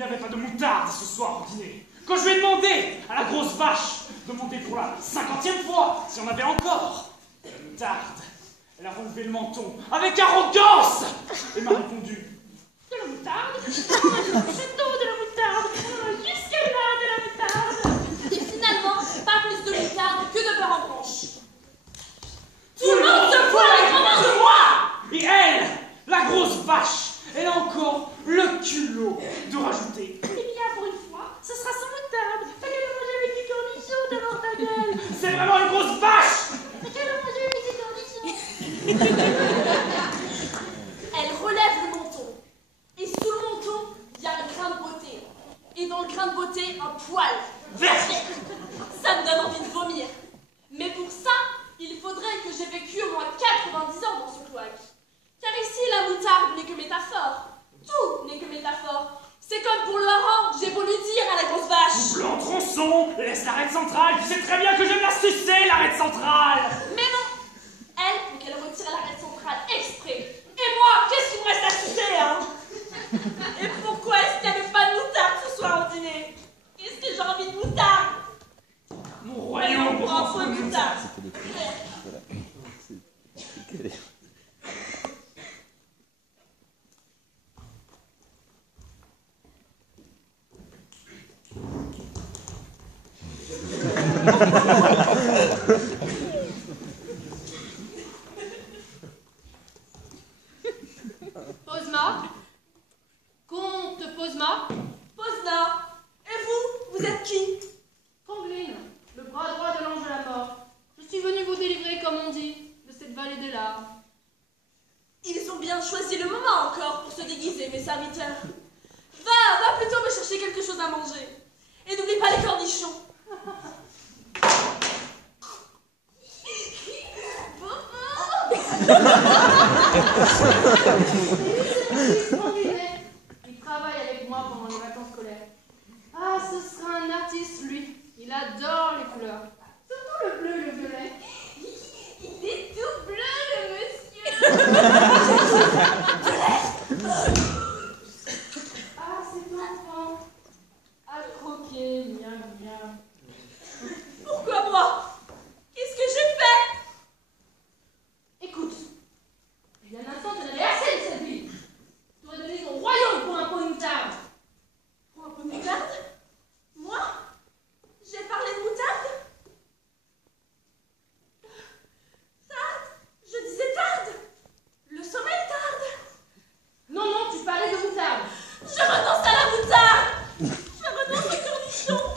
n'y avait pas de moutarde ce soir au dîner. Quand je lui ai demandé à la grosse vache de monter pour la 50e fois si on avait encore de la moutarde, elle a relevé le menton avec arrogance et m'a répondu: de la moutarde? C'est tout de la moutarde. Jusqu'à là de la moutarde. Et finalement, pas plus de moutarde que de beurre en branche. Tout le monde se fout à la grandeur de moi! Et elle, la grosse vache, elle a encore le culot de rajouter: eh bien, pour une fois, ce sera sans moutarde. T'as qu'à le manger avec des cornichons devant ta gueule. C'est vraiment une grosse vache. T'as qu'à le manger avec des cornichons. Elle relève le menton. Et sous le menton, il y a un grain de beauté. Et dans le grain de beauté, un poil. Ça me donne envie de vomir. Mais pour ça, il faudrait que j'ai vécu au moins 90 ans dans ce cloaque. Car ici, la moutarde n'est que métaphore. Tout n'est que métaphore. C'est comme pour le hareng, j'ai voulu dire à la grosse vache. Blanc tronçon, laisse l'arête centrale. Tu sais très bien que j'aime la sucer, l'arête centrale. Mais non. Elle, faut qu'elle retire l'arête centrale exprès. Et moi, qu'est-ce qu'il me reste à sucer, hein? Et pourquoi est-ce qu'il n'y avait pas de moutarde ce soir au dîner? Qu'est-ce que j'ai envie de moutarde? Mon royaume pour un peu de moutarde. Posma? Comte Posma? Posna. Et vous? Vous êtes qui? Combline, le bras droit de l'ange de la mort. Je suis venu vous délivrer, comme on dit, de cette vallée des larmes. Ils ont bien choisi le moment encore pour se déguiser, mes serviteurs. Va plutôt me chercher quelque chose à manger. Et n'oublie pas les cornichons. Il travaille avec moi pendant les vacances scolaires. Ah, ce sera un artiste, lui. Il adore les couleurs. Surtout le bleu et le violet. Il est tout bleu, le monsieur. Ah, c'est enfant. À croquer, bien, bien. Pourquoi moi? Qu'est-ce que j'ai fait? Écoute, il y a un instant, tu n'avais assez de cette vie. Tu aurais donné ton royaume pour un pot de moutarde. Pour un peu de moutarde? Moi? J'ai parlé de moutarde? Tarde? Je disais tarde? Le sommeil tarde? Non, non, tu parlais de moutarde. Je renonce à la moutarde! Je renonce aux cornichons!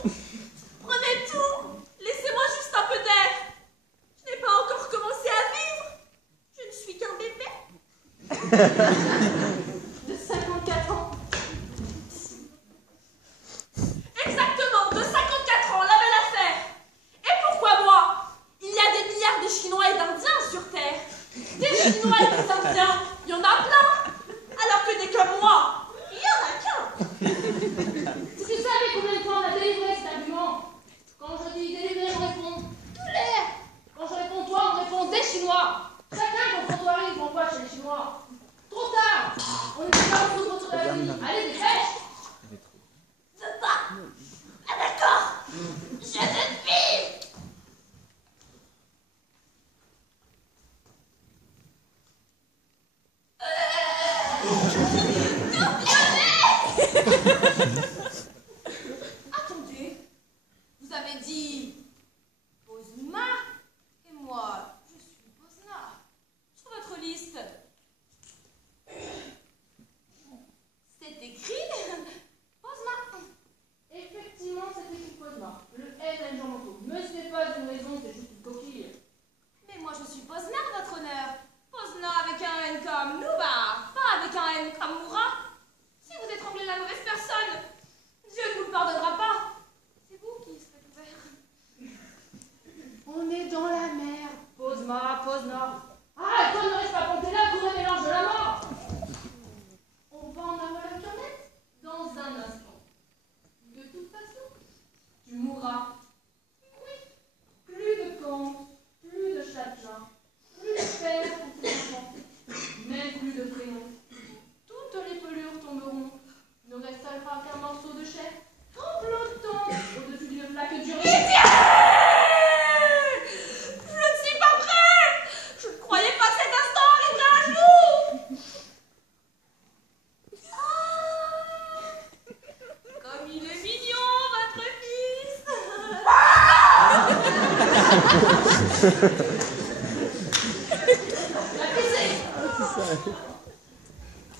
Prenez tout! Laissez-moi juste un peu d'air! Je n'ai pas encore commencé à vivre! Je ne suis qu'un bébé! De 54 ans. Exactement! De 54 ans, la belle affaire! Et pourquoi moi? Il y a des milliards de Chinois et d'Indiens sur Terre! Des Chinois et des Indiens, il y en a plein! Alors que des comme moi, il y en a qu'un! Si tu savais combien de temps on a délivré cet argument. Quand je dis délivrer, on répond tout l'air. Quand je réponds toi, on répond des Chinois. Chacun comprend toi arrive, on voit chez les Chinois. Trop tard. On est déjà en dessous de votre avis. Allez, dépêche. Je veux pas! Ah d'accord! Je veux vivre! Attendez, vous avez dit Posma et moi je suis Posna. Sur votre liste, c'est écrit Posma. Effectivement, c'est écrit Posma. Le N a une jambe en tout. Mais ce n'est pas une raison, c'est juste une coquille. Mais moi je suis Posna, votre honneur. Posna avec un N comme Nouba, pas avec un N comme Moura. Si vous étranglez la mauvaise personne, La piscine.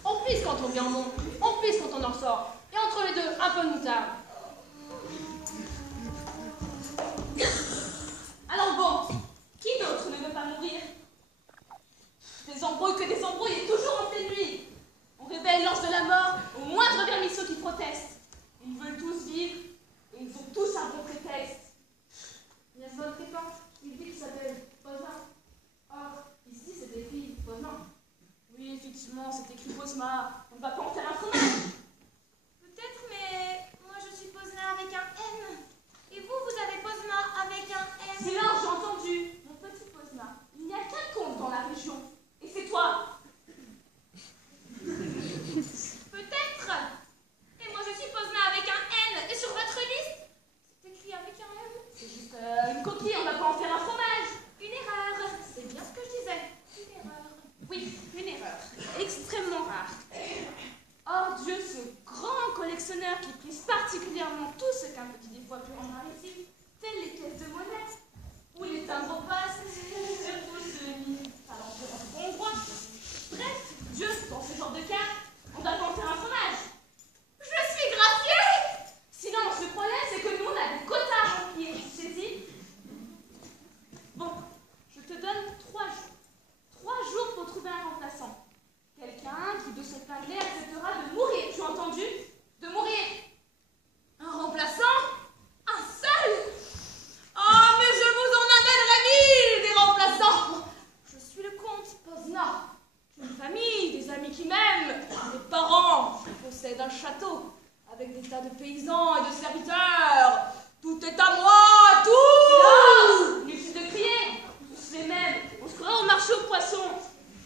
On pisse quand on vient au monde, on pisse quand on en sort. Et entre les deux, un peu de moutarde. Alors bon, qui d'autre ne veut pas mourir? Des embrouilles que des embrouilles et toujours en pleine nuit. On réveille l'ange de la mort au moindre vermisseau qui proteste. Ils veulent tous vivre et ils ont tous un bon prétexte. Il y a ce bon trépant, il dit qu'il s'appelle Posma. Or, ici, c'est écrit Posma. Oui, effectivement, c'est écrit Posma. On ne va pas en faire un fromage. Peut-être, mais moi je suis Posna avec un N. Et vous, vous avez Posma avec un N. Silence, j'ai entendu. Mon petit Posma, il n'y a qu'un comte dans la région. Et c'est toi. Peut-être. Et moi je suis Posna avec un N. Et sur votre liste, c'est écrit avec un M. C'est juste une coquille, on va pas en faire un fromage. Une erreur. C'est bien ce que je disais. Une erreur. Oui, une erreur. Extrêmement rare. Or Dieu, ce grand collectionneur qui prise particulièrement tout ce qu'un petit défaut peut rendre invisible, telles les pièces de monnaie, ou les timbres passes, ou ce hongrois. Bref, Dieu, dans ce genre de cas, on doit pas en faire un fromage. Je suis gracieux. Silence, le problème c'est que nous on a des quotas à remplir, tu saisis? Bon, je te donne 3 jours. 3 jours pour trouver un remplaçant. Quelqu'un qui, de son plein gré, acceptera de mourir, tu as entendu? De mourir. Un remplaçant? Un seul? Oh, mais je vous en amènerai 1000 des remplaçants. Je suis le comte Posna. J'ai une famille, des amis qui m'aiment, des parents. Je possède un château avec des tas de paysans et de serviteurs. Tout est à moi, tout! Inutile de crier, tous les mêmes. On se croirait au marché aux poissons.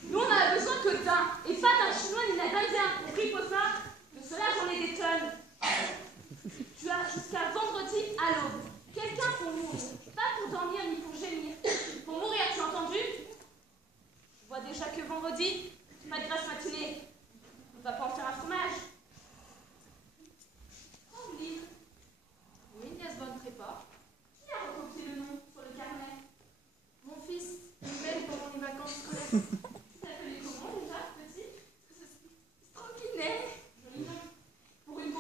Nous, on a besoin que d'un, et pas d'un chinois ni d'un indien. Compris, Posna? De cela, j'en ai des tonnes. Tu as jusqu'à vendredi à l'aube. Quelqu'un pour mourir. Pas pour dormir ni pour gémir. Pour mourir, tu as entendu? Je vois déjà que vendredi, pas de grasse matinée. On va pas en faire un fromage. Oh, le livre. Oui, Nias Von Trépas. Qui a recopié le nom sur le carnet? Mon fils, une belle pendant les vacances scolaires. Tu t'appelais comment déjà, petit? Strampinet. Joli nom. Pour une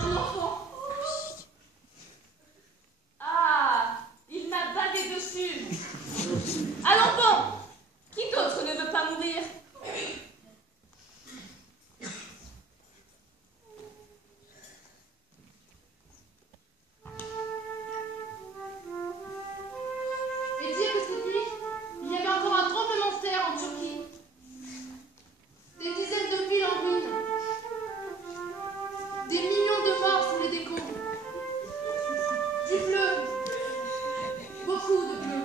un enfant. Ah, il m'a bavé dessus. Allons bon. Qui d'autre ne veut pas mourir? Et dire que cette nuit, il y avait encore un tremblement de terre en Turquie. Des dizaines de villes en ruine. Des millions de morts sous les décombres. Du bleu. Beaucoup de bleu.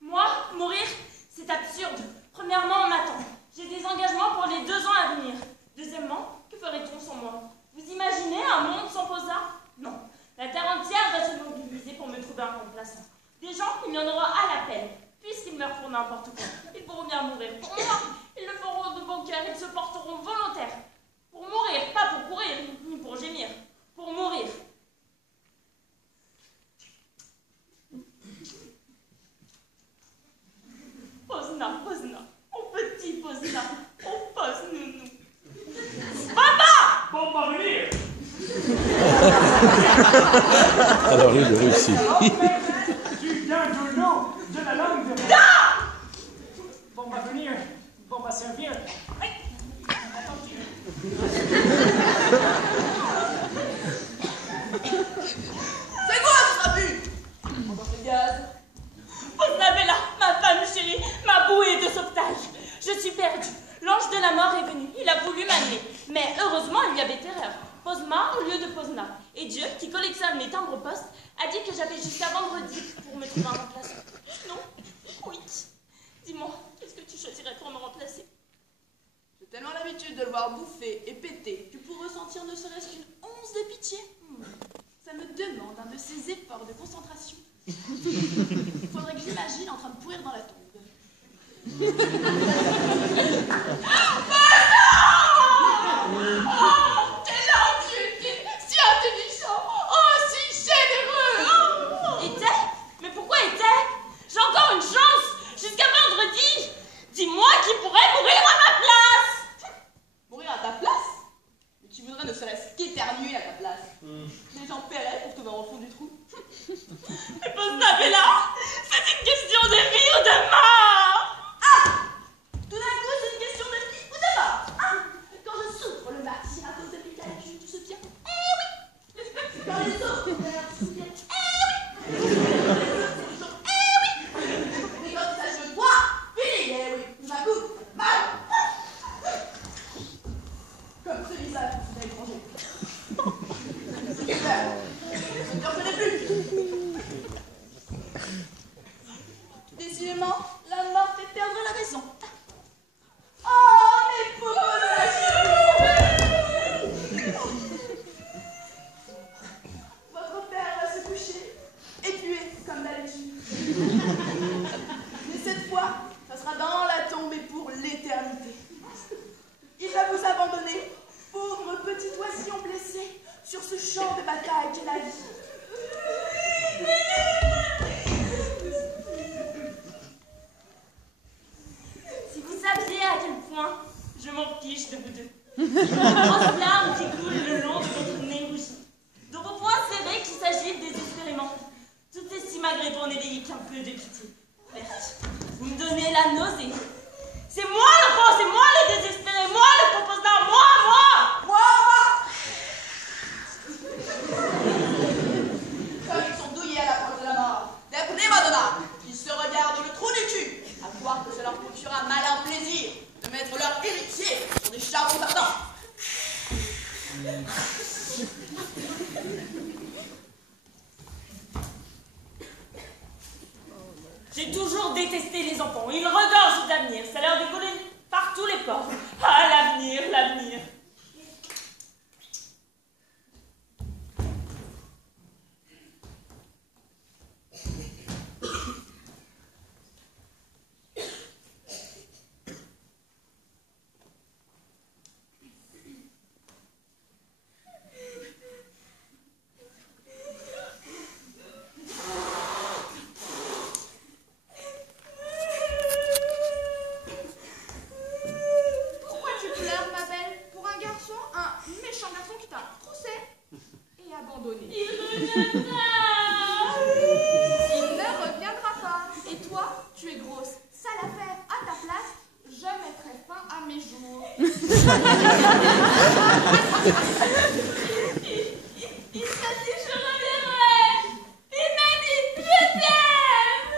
Moi, mourir, c'est absurde. Premièrement, on m'attend. J'ai des engagements pour les 2 ans à venir. Deuxièmement, que ferait-on sans moi? Vous imaginez un monde sans Posa? Non. La terre entière va se mobiliser pour me trouver un remplaçant. Des gens, il y en aura à l'appel. Puisqu'ils meurent pour n'importe quoi, ils pourront bien mourir pour moi. Ils le feront de bon cœur, ils se porteront volontaires. Pour mourir, pas pour courir, ni pour gémir. Pour mourir. Posna, Posna, mon petit Posna, on pose nounou. Papa! Bon, va venir. Alors lui, il réussit. Tu viens de l'eau, de la langue de Bon, va venir. Bon, va servir. C'est quoi ce trapu? Encore le gaz. Posnabella, ma femme chérie, ma bouée de sauvetage. Je suis perdue. L'ange de la mort est venu. Il a voulu m'amener. Mais heureusement, il y avait terreur. Posma au lieu de Posna. Et Dieu, qui collectionne mes timbres-poste, a dit que j'avais jusqu'à vendredi pour me trouver un remplaçant. Non? Oui. Dis-moi, qu'est-ce que tu choisirais pour me remplacer? J'ai tellement l'habitude de le voir bouffer et péter que pour ressentir ne serait-ce qu'une once de pitié, ça me demande un de ces efforts de concentration Faudrait que j'imagine en train de pourrir dans la tombe. Oh, quel envieux, si intelligent, oh, si généreux. Était? Mais pourquoi était? J'ai encore une chance jusqu'à vendredi. Dis-moi qui pourrait mourir à ma place. Mourir à ta place? Mais tu voudrais ne serait-ce qu'éternuer à ta place. Les gens paieraient pour te voir au fond du trou. Mais pas ce là, c'est une question de vie ou de mort. Ah! Tout d'un coup, c'est une question de vie ou de mort. Ah! Quand je souffre le martyr à cause de mes calculs, tu sais bien. Eh oui! Quand les autres meurent, tu sais bien. Eh oui! C'est toujours eh oui! Mais quand il s'agit de toi, fini, eh oui! Tout d'un coup, mal! Comme ce visage d'un étranger. Je ne te reconnais plus. Décidément, la mort fait perdre la raison. Oh, mes pauvres de la chirurgie! Votre père va se coucher, épué comme d'habitude. Mais cette fois, ça sera dans la tombe et pour l'éternité. Il va vous abandonner, pauvre petit oisillon blessé, sur ce champ de bataille qu'est la vie. Si vous saviez à quel point je m'en fiche de vous deux. De grosses larmes qui coulent le long de votre nez rougi. De vos poings serrés qui s'agitent désespérément. Tout est si malgré ton édéique un peu de pitié. Berthe, vous me donnez la nausée. C'est moi l'enfant, c'est moi le désespéré, moi le composant, moi! Comme ils sont douillés à l'approche de la mort. D'après Madonna, ils se regardent le trou du cul, à croire que ça leur procurera malin plaisir de mettre leur héritier sur des charbons ardents. J'ai toujours détesté les enfants. Ils regorgent d'avenir. Ça leur décolle par tous les ports. Ah, l'avenir, l'avenir. Pourquoi tu pleures, ma belle? Pour un garçon, un méchant garçon qui t'a troussé et abandonné. Il reviendra. Il ne reviendra pas. Et toi, tu es grosse. Sale affaire. À ta place, je mettrai fin à mes jours. Il t'a dit je reviendrai. Il m'a dit je t'aime.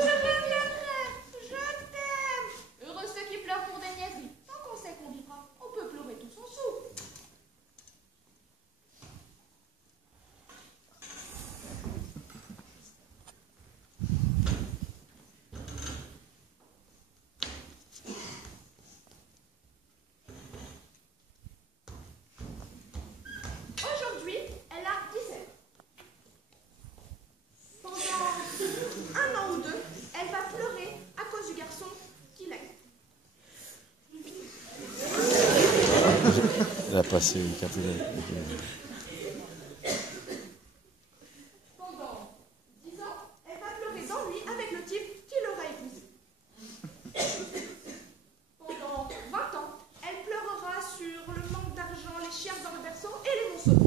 Je reviendrai. Je t'aime. Heureux ceux qui pleurent pour des niaiseries. Tant qu'on sait qu'on vivra, on peut pleurer tout son sou. Aujourd'hui, elle a 17. Pendant un an ou deux, elle va pleurer à cause du garçon qui l'a eu. Elle a passé une quatrième. Pendant 10 ans, elle va pleurer d'ennui avec le type qui l'aura épousée. Pendant 20 ans, elle pleurera sur le manque d'argent, les chiens dans le berceau et les monceaux.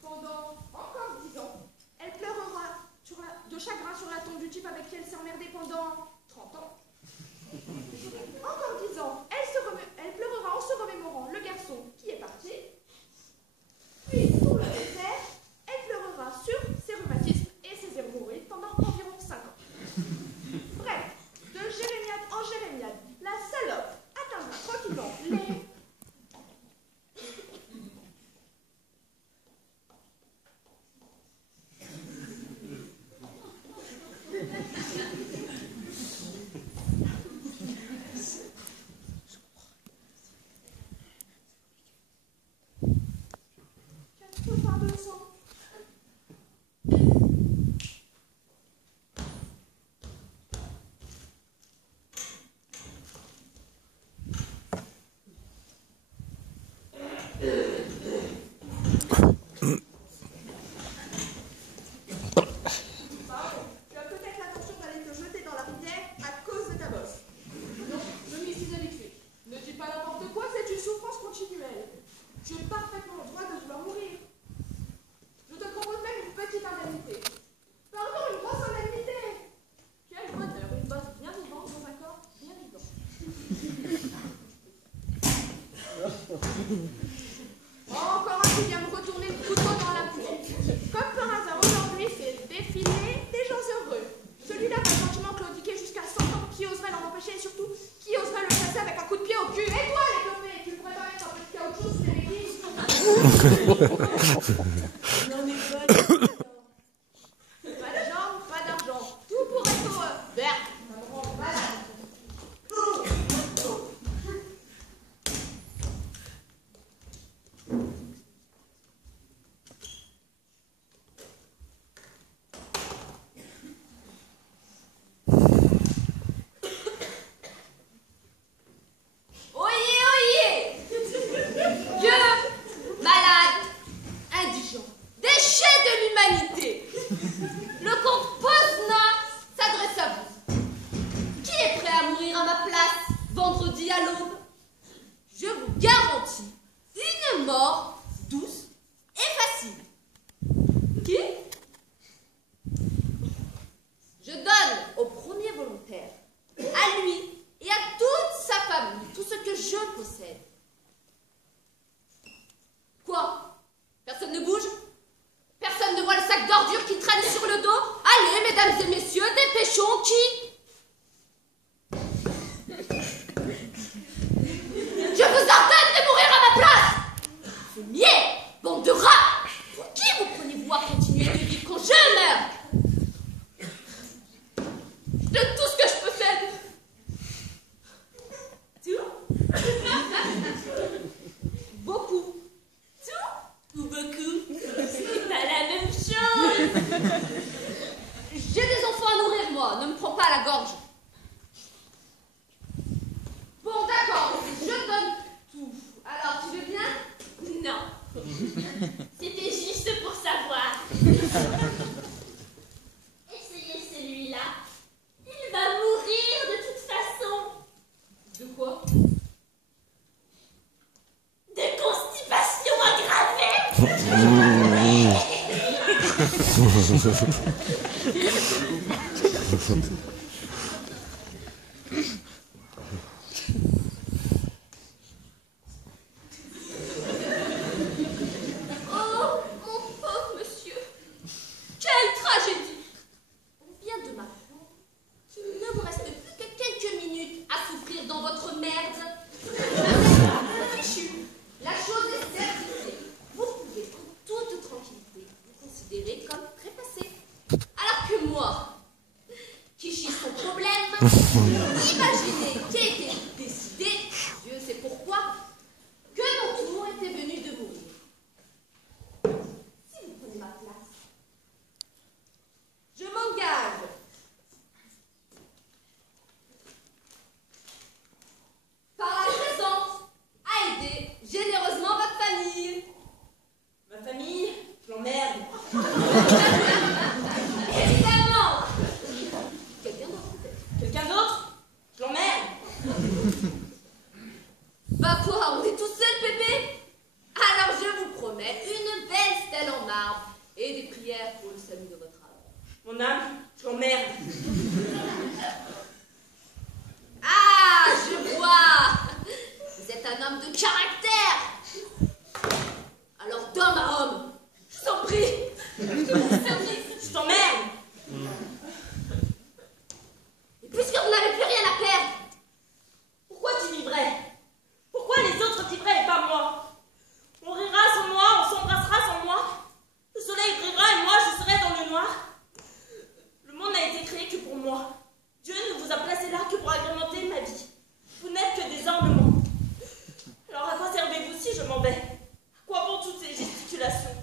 Pendant encore 10 ans, elle pleurera de chagrin sur la tombe du type avec qui elle s'est emmerdée pendant 30 ans. Encore 10 ans, elle pleurera en se remémorant le garçon qui est parti. Encore un qui vient me retourner le couteau dans la plaie. Comme par hasard, aujourd'hui, c'est le défilé des gens heureux. Celui-là va gentiment claudiquer jusqu'à 100 ans. Qui oserait l'en empêcher et surtout, qui oserait le chasser avec un coup de pied au cul? Et toi, les clopés, tu pourrais pas mettre un peu de caoutchouc sur les l'église? Non mais bonne. Pas de jambes, pas d'argent. Tout pour être heureux. Berk, ça me rend malade. Le comte Posna s'adresse à vous. Qui est prêt à mourir à ma place vendredi à l'aube? Je vous garantis une mort douce et facile. Qui? Je donne au premier volontaire, à lui et à toute sa famille, tout ce que je possède. Quoi? Personne ne bouge? Personne ne voit le sac d'ordures qui traîne sur le dos? Allez, mesdames et messieurs, dépêchons, qui? Je vous ordonne de mourir à ma place! Fumier, bande de rats! Pour qui vous prenez-vous à continuer de vivre quand je meurs? Je donne tout ce que je possède. Tout? Beaucoup. Tout ou beaucoup? C'est pas la même chose. J'ai des enfants à nourrir, moi. Ne me prends pas à la gorge. Bon, d'accord. Je donne tout. Alors, tu veux bien? Non. C'était juste pour savoir. Essayez celui-là. Il va mourir de toute façon. De quoi? De constipation aggravée. Oh, mon pauvre monsieur. Quelle tragédie. On vient de m'apprendre qu'il ne vous reste plus que quelques minutes à souffrir dans votre merde. Fichu. La chose est certifiée. Vous pouvez, en toute tranquillité, vous considérer comme trépassé. Alors que moi, qui chie son problème, imaginez qu'il était décidé, Dieu sait pourquoi, que mon tour était venu de mourir. Si vous prenez ma place, je m'engage par la présence à aider généreusement votre famille. Ma famille, je l'emmerde. Évidemment. Quelqu'un d'autre peut-être. Quelqu'un d'autre? Je l'emmerde. Bah quoi, on est tous seuls, Pépé? Alors je vous promets une belle stèle en marbre et des prières pour le salut de votre âme. Mon âme, je l'emmerde. Ah, je vois. Vous êtes un homme de caractère. Alors d'homme à homme, je vous en prie. Je t'emmerde. Et puisque vous n'avez plus rien à perdre, Pourquoi tu vivrais? Pourquoi les autres vivraient et pas moi? On rira sans moi, on s'embrassera sans moi. Le soleil brillera et moi je serai dans le noir. Le monde n'a été créé que pour moi. Dieu ne vous a placé là que pour agrémenter ma vie. Vous n'êtes que des ornements. Alors à quoi servez-vous si je m'en vais? À quoi bon toutes ces gesticulations?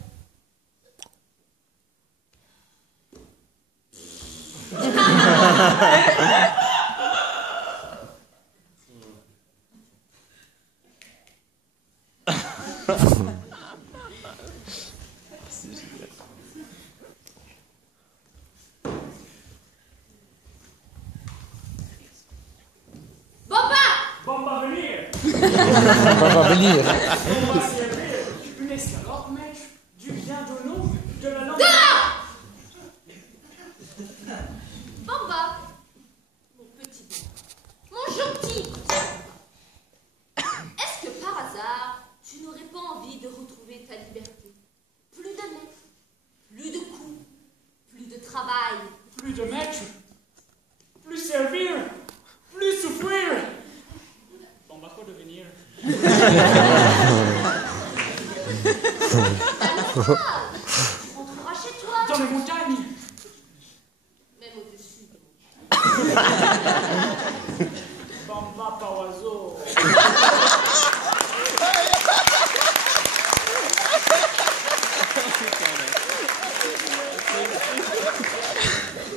Bomba venir! On va venir. Bomba servir une escalope, maître, du bien de nom, de la langue. Bamba, mon petit, mon gentil cousin, est-ce que par hasard tu pas de venir. Tu rentreras chez toi. Dans les montagnes. Même au-dessus. Bamba, pas oiseau.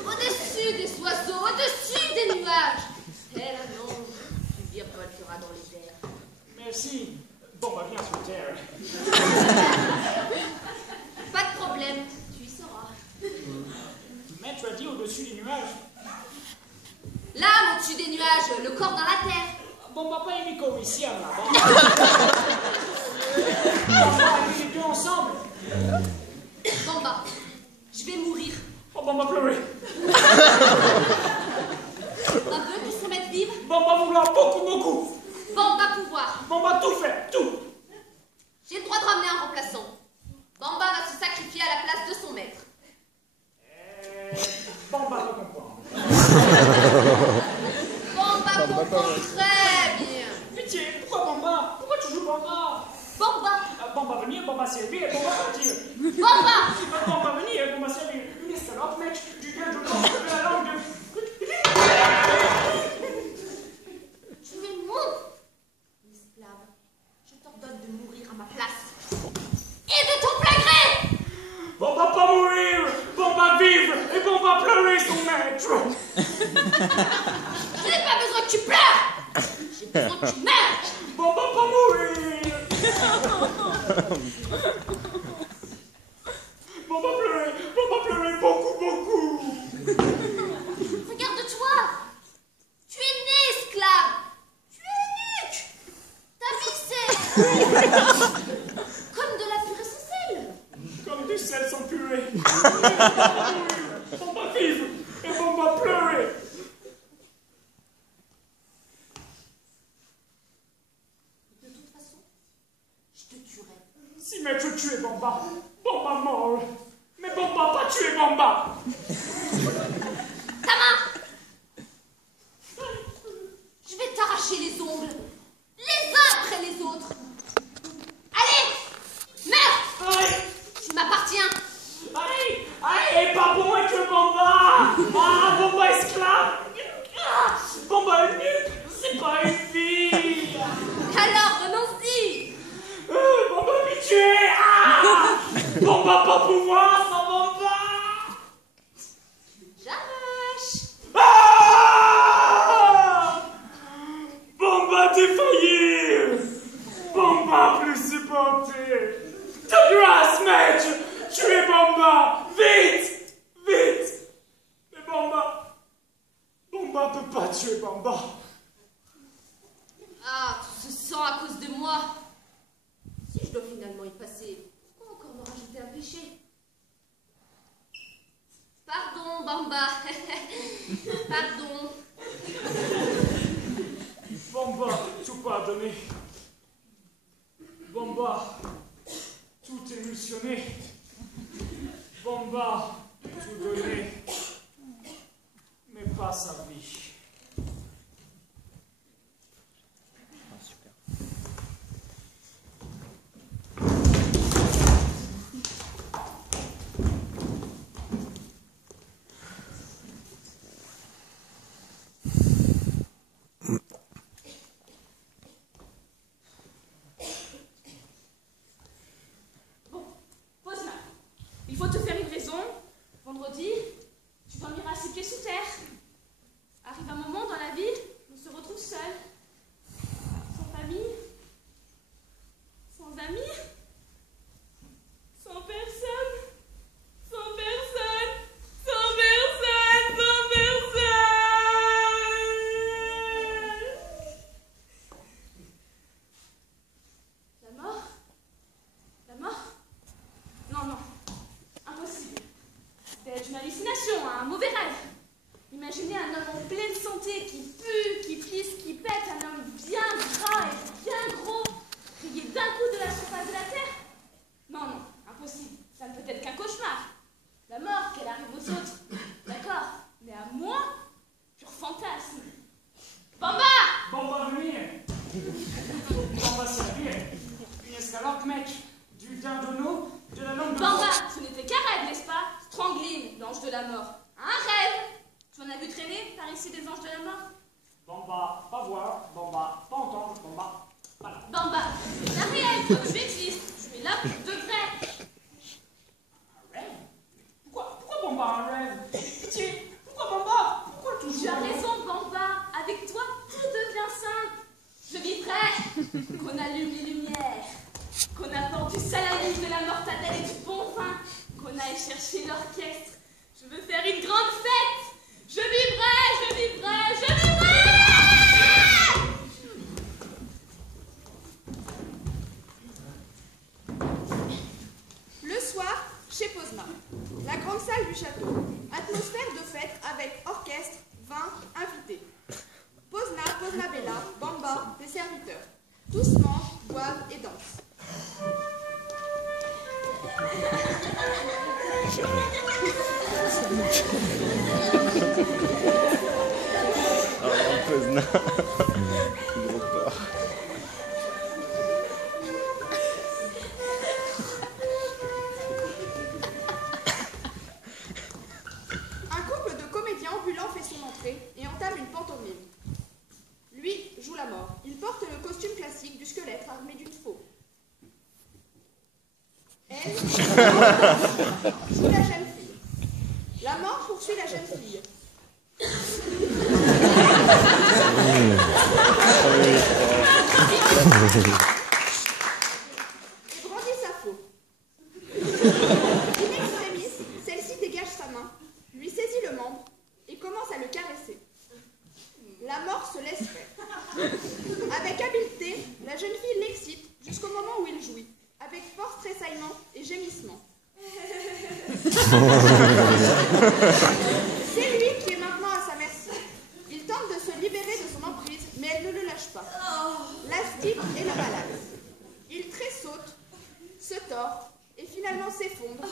Au-dessus des oiseaux, au-dessus des nuages. Tel un ange, tu virevolteras dans les airs. Merci. Bon, bah viens sur terre. Pas de problème, tu y seras. Mais tu as dit au-dessus des nuages. L'âme au-dessus des nuages, le corps dans la terre. Bon, bah pas une commission là-bas. On va aller les deux ensemble. Bamba, je vais mourir. Oh, bon, bah pleurer. Un peu pour se mettre vivre. Bon, bah vouloir beaucoup, beaucoup. Bamba pouvoir. Bon, bah tout faire, tout. J'ai le droit de ramener un remplaçant. Bamba va se sacrifier à la place de son maître. Bamba peut comprendre. Bamba comprend très bien. Pitié, pourquoi Bamba? Pourquoi tu joues Bamba? Bamba, Bamba venir, Bamba servir, et Bamba partir. Bamba, Bamba venir, et Bamba servir. Une escalope, mec, du gain de corps, de la langue de... tu es mon esclave. Je t'ordonne de mourir à ma place. Et de ton plein gré. Bamba pas mourir, Bamba vivre, et Bamba pleurer son maître. Je n'ai pas besoin que tu pleures. J'ai besoin que tu meurs. Bamba pas mourir. Bamba pleurer beaucoup, beaucoup. Regarde-toi. Tu es né esclave. Tu es nuque. Ta vie c'est comme de la purée sans sel. Comme du sel sans purée. Bamba vivre, et Bamba pleurer. De toute façon, je te tuerai. Si maître tuer Bamba, Bamba mort. Mais Bamba pas tuer Bamba. Ta main. Je vais t'arracher les ongles, les uns après les autres. Allez, meurs. Aïe, Tu m'appartiens. aïe, aïe, et pas bon avec le Bamba. Ah, Bamba esclave. Ah, Bamba est nuque, c'est pas une fille. Alors renonce-y. Bamba habitué. Ah, Bamba pas pouvoir sans Bamba. J'arrache. Ah, Bamba défaillir. Bamba plus supporter. De grâce, maître, tuez Bamba. Vite, vite. Mais Bamba peut pas tuer Bamba. Ah, tout ce sang à cause de moi. Si je dois finalement y passer, pourquoi encore me rajouter un péché? Pardon, Bamba. Pardon. Bamba, tout pardonné. Bamba, tout émulsionné. Bamba, tout donné. Mais pas sa vie. Bon, pose là. Il faut te faire une raison. Vendredi, tu dormiras à 6 pieds sous terre. Arrive Je existe. Je suis là pour de vrai. Un rêve? Pourquoi Bamba un rêve? Pitié, pourquoi Bamba? Pourquoi toujours? Tu as raison, Bamba. Avec toi, tout devient simple. Je vivrai qu'on allume les lumières, qu'on attend du salami, de la mortadelle et du bon vin, qu'on aille chercher l'orchestre. Je veux faire une grande fête. Je vivrai, je vivrai, je vivrai. Le soir, chez Pozna, la grande salle du château. Atmosphère de fête avec orchestre, vin, invités. Pozna Bella, Bamba, des serviteurs. Tous mangent, boivent et dansent. Pozna. Gros porc. Un couple de comédiens ambulants fait son entrée et entame une pantomime. Lui joue la mort. Il porte le costume classique du squelette armé d'une faux. Elle suit la jeune fille. La mort poursuit la jeune fille. Et brandit sa faux. In extremis, celle-ci dégage sa main, lui saisit le membre et commence à le caresser. La mort se laisse faire. Avec habileté, la jeune fille l'excite jusqu'au moment où il jouit, avec force, tressaillement et gémissement. C'est lui qui est maintenant à sa merci. Il tente de se libérer de son emprise, mais elle ne le lâche pas. L'astique et le malaxe. Il tressaute, se tord et finalement s'effondre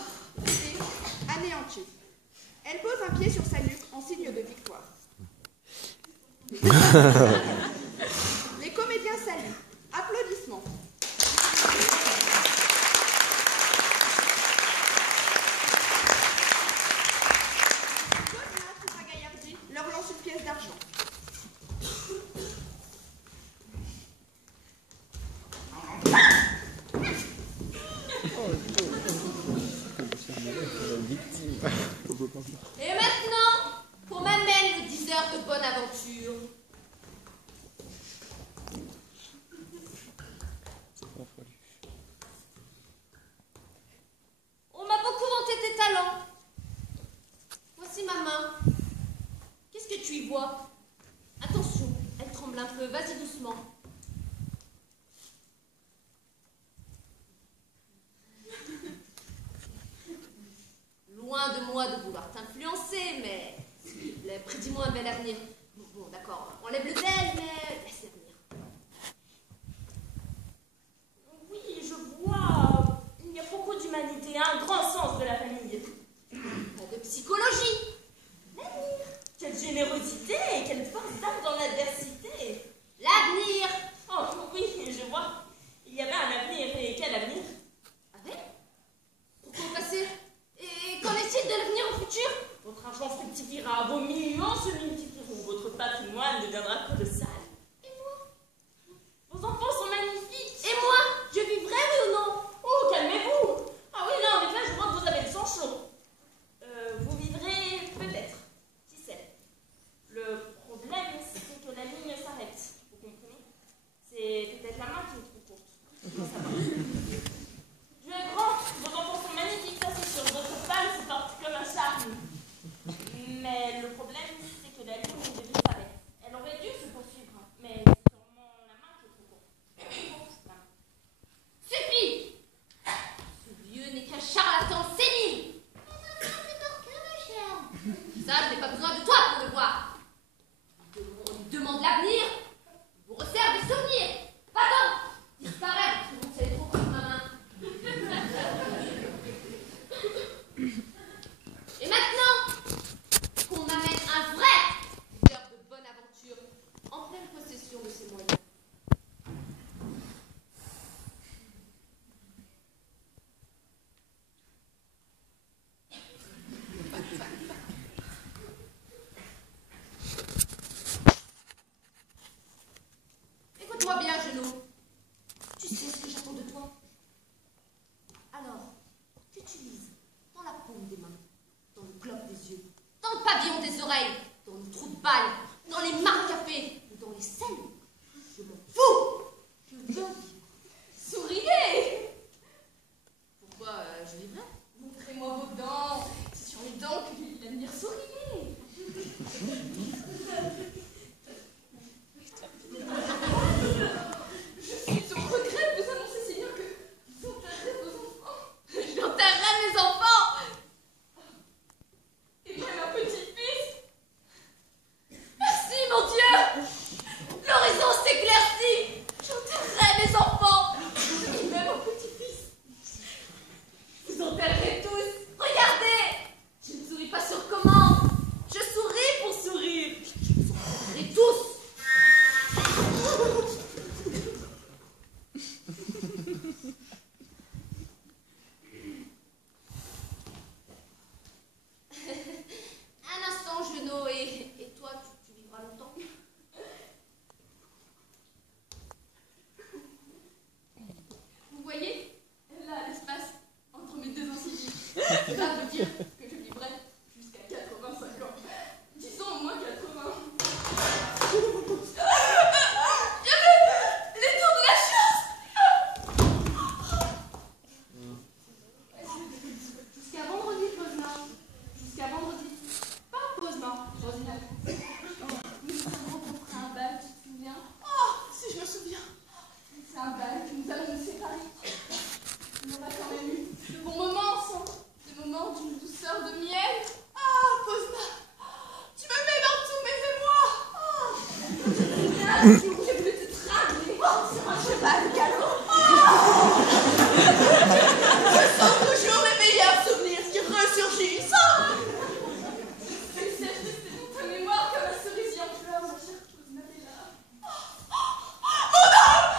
et anéantit. Elle pose un pied sur sa nuque en signe de victoire. Les comédiens saluent. Applaudissements. Pozna, tout à gaillardi, leur lance une pièce d'argent. Et maintenant, qu'on m'amène le 10 heures de bonne aventure. On m'a beaucoup vanté tes talents. Voici ma main. Qu'est-ce que tu y vois? Attention, elle tremble un peu, vas-y doucement. Loin de moi de vouloir t'influencer, mais s'il te plaît, prédis-moi un bel avenir. Bon, d'accord, enlève le tel, mais laisse-le venir. Oui, je vois. Il y a beaucoup d'humanité, un grand sens de la famille. Pas de psychologie. L'avenir. Quelle générosité et quelle force d'âme dans l'adversité. L'avenir. Oh oui, je vois. Il y avait un avenir, et quel avenir? Avec? Pourquoi au passé? Et qu'en est-il de l'avenir au futur? Votre argent fructifiera, vos millions se multiplieront, votre patrimoine deviendra colossal. Et moi? Vos enfants sont magnifiques. Et moi? Je vivrai, oui ou non? Oh, calmez-vous. Ah oui, là, en effet, je vois que vous avez le sang chaud. Vous vivrez peut-être, qui sait. Le problème, c'est que la ligne s'arrête. Vous comprenez? C'est peut-être la main qui est trop courte. Comment ça va? Dieu est grand, vos enfants sont magnifiques, ça c'est sûr. Votre femme se porte comme un charme. Mais le problème, c'est que la ligne de vie s'arrête. Elle aurait dû se poursuivre, mais c'est sûrement la main qui est trop courte. La main. Suffit! Ce vieux n'est qu'un charlatan sénile! Ça, je n'ai pas besoin de toi pour le voir. On lui demande l'avenir, il vous resserre des souvenirs. Va donc! Disparaître, sinon c'est trop comme bals, dans les marcafés, ou dans les scènes. Je m'en fous. Je veux vivre. Souriez. Pourquoi je vivrais? Montrez-moi vos dents. C'est sur les dents que l'avenir souriez. Je suis au regret de vous annoncer, Seigneur, que vous enterrez vos enfants. J'enterrerai mes enfants. Et même un petit-fils. Merci, mon Dieu. L'horizon s'éclaircit. J'enterrerai mes enfants. Et même un petit-fils. Vous enterrerez tous. Regardez. Je ne souris pas sur commande. Je souris pour sourire. Vous enterrerez tous. Un instant, Genot, et toi, tu vivras longtemps. Vous voyez, là, l'espace entre mes deux incisives. Cela veut dire que je vivrai jusqu'à 85 ans. Disons au moins 80. Les tours de la chance. Jusqu'à vendredi, Posma. Jusqu'à vendredi. Pas Posma, Rosina. Nous nous sommes rencontrés à un bal, tu te souviens? Oh, si je me souviens. C'est un bal que nous allons nous séparer. On aura quand même eu de bons moments ensemble. Des moments d'une douceur de miel. Ah, Posma. Tu me mets dans tous mes émois. Ah, j'ai voulu te traquer sur un cheval galop. Je sens toujours mes meilleurs souvenirs qui ressurgissent. C'est dans ta mémoire comme un cerisier en fleurs, ma chère Posma Bella.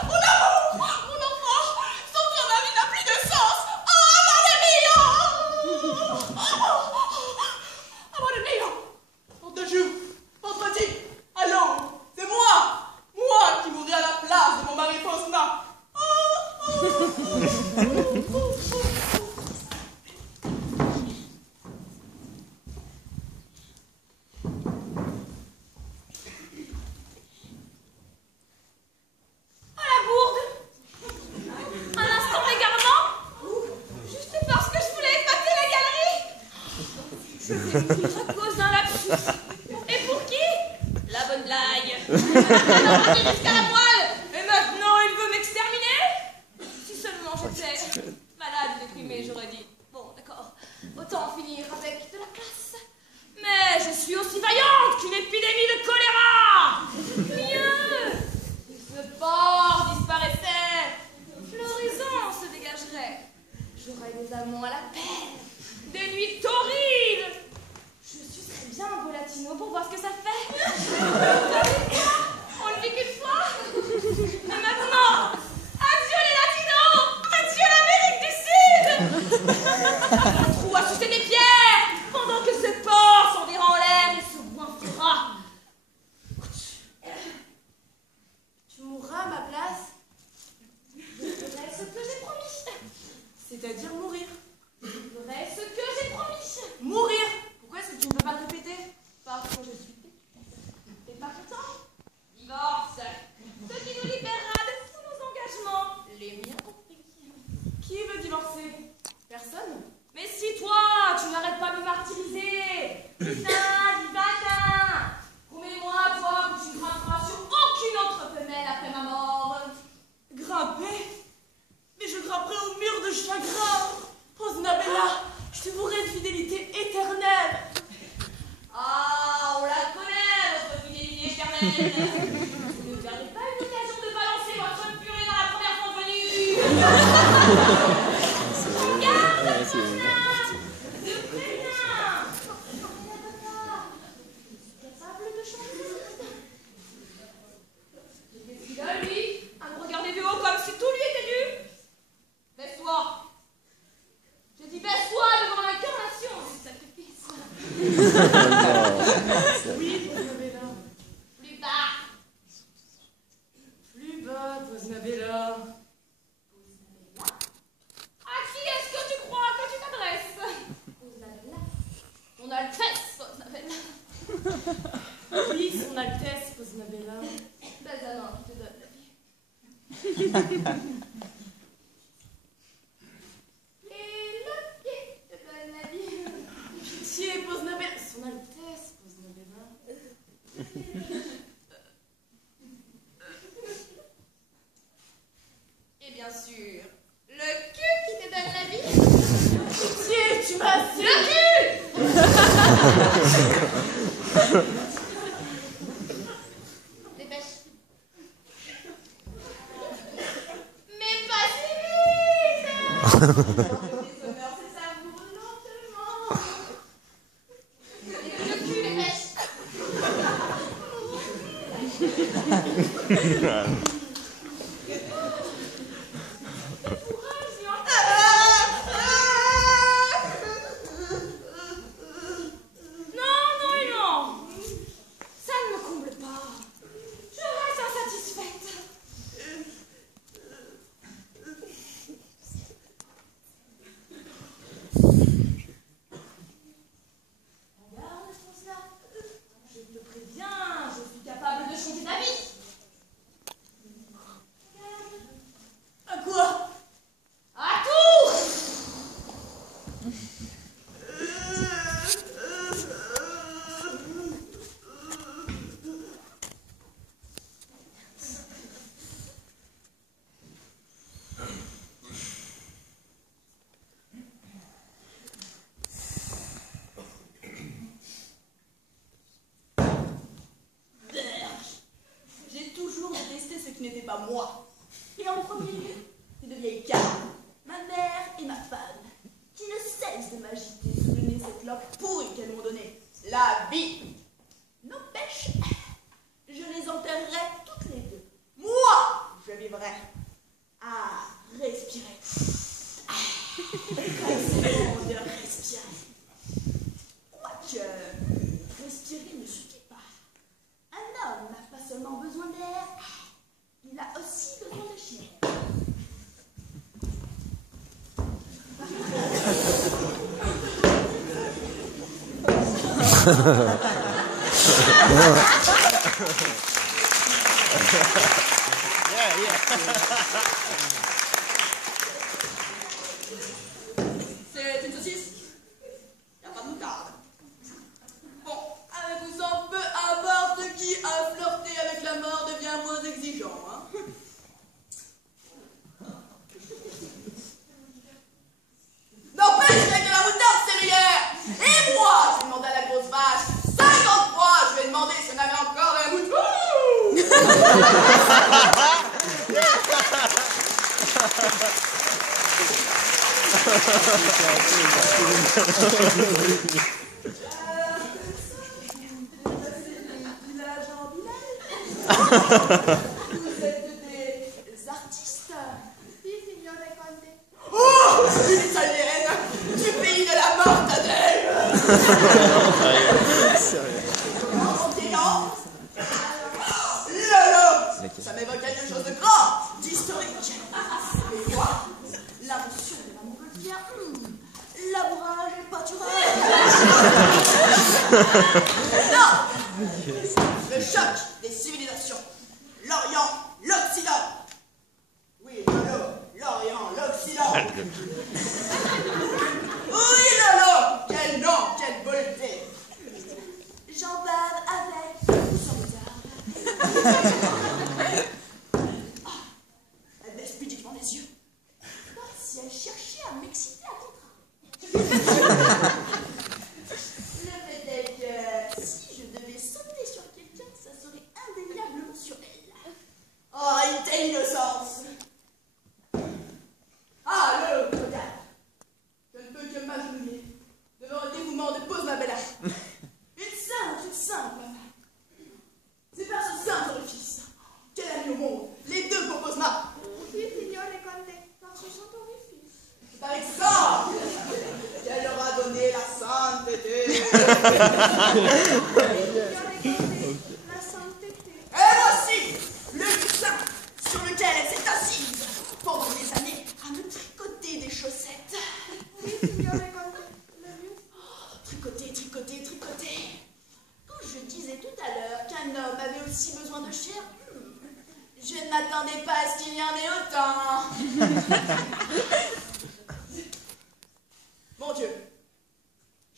Mon amour, mon enfant, sans toi ma vie n'a plus de sens. Oh, amore mio, On te joue, on te dit, allô, c'est moi qui mourrai à la place de mon mari Posma. À la bourde. Un instant d'égarement. Juste parce que je voulais épater la galerie. À cause d'un lapsus. Et pour qui? La bonne blague. Jusqu'à la poêle. Et maintenant, il veut m'exterminer? Si seulement j'étais malade, déprimée, j'aurais dit. Bon, d'accord. Autant en finir avec de la place. Mais je suis aussi vaillante qu'une épidémie de choléra. Mieux. Ce port disparaissait. L'horizon se dégagerait. J'aurais des amants à la pelle. Des nuits torrides. Je sucerais bien un beau latino pour voir ce que ça fait. On ne vit qu'une fois. Mais maintenant, adieu les latinos. Adieu l'Amérique du Sud. Un trou à sucer des pierres pendant que ce porc s'enverra en l'air et se goinfrera. Tu mourras à ma place. Je ferai ce que j'ai promis. C'est-à-dire mourir. Je ferai ce que j'ai promis. Mourir. Pourquoi est-ce que tu ne peux pas le répéter? Parce que je suis t'es pas content? Divorce. Ce qui nous libérera de tous nos engagements. Les miens compris. Qui veut divorcer? Personne. Mais si toi, tu n'arrêtes pas de me martyriser. Putain, divin. Promets-moi, toi, que tu ne grimperas sur aucune autre femelle après ma mort. Grimper? Mais je grimperai au mur de chagrin. Posma Bella, je te vouerai une fidélité éternelle. Ah, on la connaît, votre fidélité éternelle. Vous ne perdez pas une occasion de balancer votre purée dans la première fois venue. Regarde, Posma. De prénom. Capable de changer. J'ai décidé à lui à me regarder de haut comme si tout lui était dû. Baisse-toi. Je dis baisse-toi devant l'incarnation du sacrifice. Oui, Posma Bella. Plus bas. Plus bas, Posma Bella. Et le pied te donne la vie. Pitié, Poznabella. Son Altesse, Poznabella. Et bien sûr, le cul qui te donne la vie. Pitié, tu m'as Le cul. Dépêche. Mais pas si vite. Les honneurs, c'est savoureux lentement. Et le cul, dépêche. Non, non et non. Ça ne me comble pas. Je reste insatisfaite. Regarde, François. Je te préviens, je suis capable de changer d'avis. À quoi? À tout. J'ai toujours détesté ce qui n'était pas moi. Et en premier lieu, ces deux vieilles caves, ma mère et ma femme, qui ne cessent de m'agiter sous le nez cette loque pourrie qu'elles m'ont donnée. La vie. N'empêche, je les enterrerai toutes les deux. Moi, je vivrai à respirer. C'est bon de respirer. Quoique, respirer ne suffit pas. Un homme n'a pas seulement besoin d'air, il a aussi besoin de chien. C'est une saucisse. Il n'y a pas de moutarde. Bon, avec ou sans peu importe qui a flirté avec la mort devient moins exigeant, hein. N'empêche que la moutarde, c'est meilleur. Et moi, j'ai demandé à la grosse vache 50 fois, je lui ai demandé si on avait encore de la Vous êtes des artistes. Si, signore Conte. Oh, une italienne du pays de la mortadelle. Montéant. Lolo, ça m'évoque quelque chose de grand, d'historique. Et moi, l'invention de la montgolfière, labourage et pâturage. Non, le choc des civilisations. L'Orient, l'Occident. Oui, Lolo, l'Orient, l'Occident. Oui, Lolo, quel nom, quelle beauté. J'en bave avec ou sans retard. Elle baisse pudiquement les yeux, comme si elle cherchait à m'exciter à contrat. Le fait est que si je devais sauter sur quelqu'un, ça serait indéniablement sur elle. Oh, une telle innocence. Ah, le regarde. Je ne peux que m'agenouiller devant le dévouement de Poznabella. Une simple femme. C'est par ce simple orifice qu'elle a mis au monde les deux pour Pozna. Si, signore Conte, par ce saint orifice. C'est avec ça qu'elle leur a donné la sainteté. Signore Conte, la sainteté. Et voici le lieu saint sur lequel elle s'est assise pendant des années à me tricoter des chaussettes. Si, signore Conte, le lieu. Tricoter, tricoter, tricoter. Quand je disais tout à l'heure qu'un homme avait aussi besoin de chair, je ne m'attendais pas à ce qu'il y en ait autant. Mon Dieu,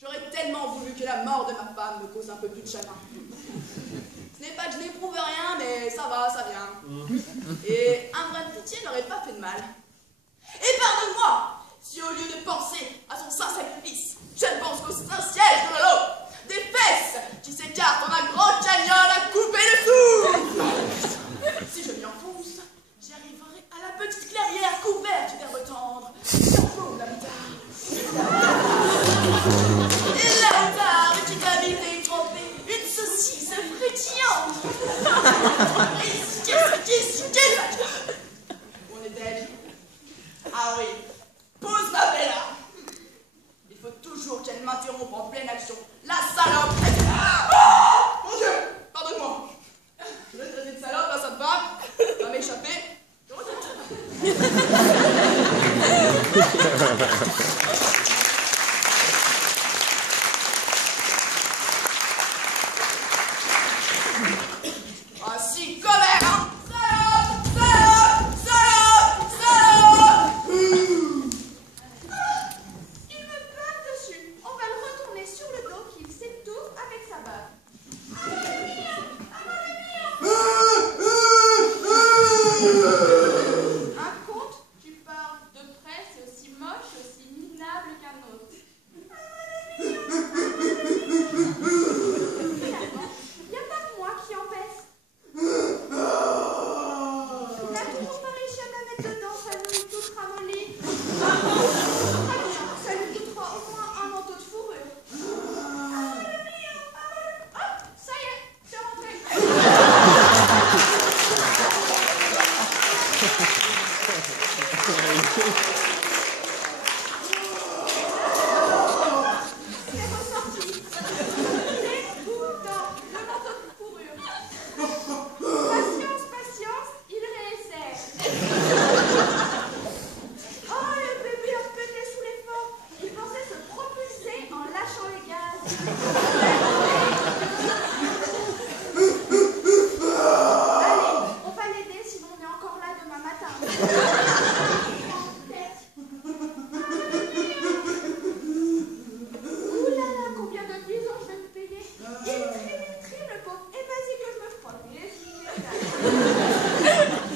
j'aurais tellement voulu que la mort de ma femme me cause un peu plus de chagrin. Ce n'est pas que je n'éprouve rien, mais ça va, ça vient. Et un brin de pitié n'aurait pas fait de mal. Et pardonne-moi, si au lieu de penser à son saint sacrifice, je ne pense qu'au saint siège de l'eau, des fesses qui s'écartent en un grand canyon à couper dessous. Si je m'y enfonce, j'y arriverai à la petite clairière couverte d'herbes tendres. La paume la moutarde. Et la moutarde qui va vite tremper une saucisse frétillante. Où en est-elle? Ah oui, pose ma bella. Il faut toujours qu'elle m'interrompe en pleine action. La salope. Oh mon Dieu, pardonne-moi. Je vais te traiter de salope, là ça te va? Va m'échapper. Je retourne. Ah si, quand même, hein. Salope, salope, salope, salope. Il me plante dessus. On va le retourner sur le dos qu'il s'étouffe avec sa bave. Un conte, tu parles de près, c'est aussi moche, aussi minable qu'un autre. Finalement, il n'y a pas que moi qui en pèse. Il n'a toujours pas réussi à me la mettre dedans, sa nouille toute ramollie. Très bien, ça lui coûtera au moins un manteau de fourrure. Hop, ça y est, c'est rentré. C'est ressorti. C'est dans le manteau de fourrure. Patience, patience, il réessaie. Oh, le bébé a pété sous l'effort. Il pensait se propulser en lâchant les gaz. Allez, on va l'aider sinon on est encore là demain matin. Ouh là là, combien de bisons je vais me payer. Il trime le pauvre. Et vas-y que je me frotte. Il est